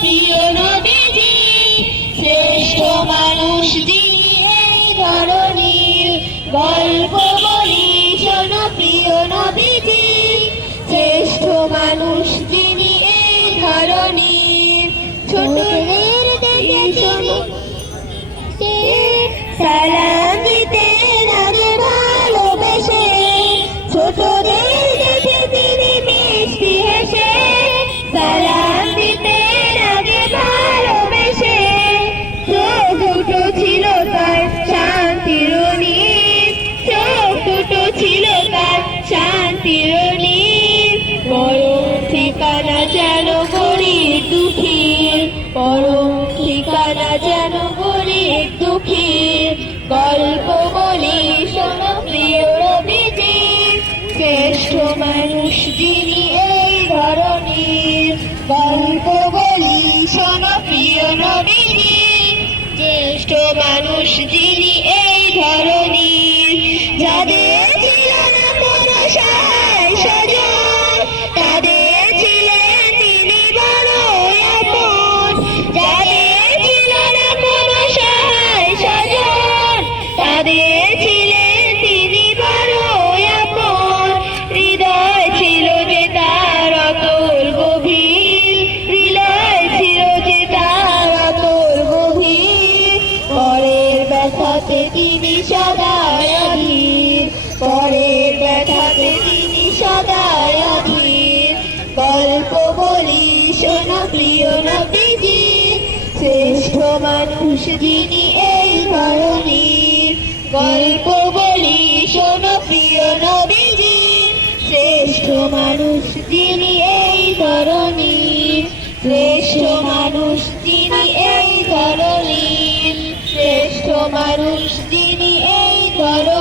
প্রিয় নবীজি শ্রেষ্ঠ মানুষ যিনি এই ধরনীর গল্প বলি শোনো প্রিয় নবীজি শ্রেষ্ঠ মানুষ যিনি এই ধরনীর ছোটদের দেখে শান্তির নীর পরম ঠিকানা যেন গরিব দুঃখীর পরম ঠিকানা যেন গরিব দুঃখীর গল্প বলি, শোনো প্রিয় রবিজি, শ্রেষ্ঠ মানুষ যিনি এই ধরনের গল্প বলি, শোনো প্রিয় জ্যেষ্ঠ মানুষ যিনি এই ধরনের ব্যথাতে তিনি সদায় অধীর। পরের ব্যথাতে তিনি সদায় অধীর। গল্প বলি, শোনো প্রিয় নবীজি শ্রেষ্ঠ মানুষ যিনি এই ধরনীর গল্প বলি, শোনো প্রিয় নবীজি শ্রেষ্ঠ মানুষ যিনি এই ধরনীর শ্রেষ্ঠ মানুষ যিনি এই ধরনীর শ্রেষ্ঠ মানুষ মানুষ এই ধর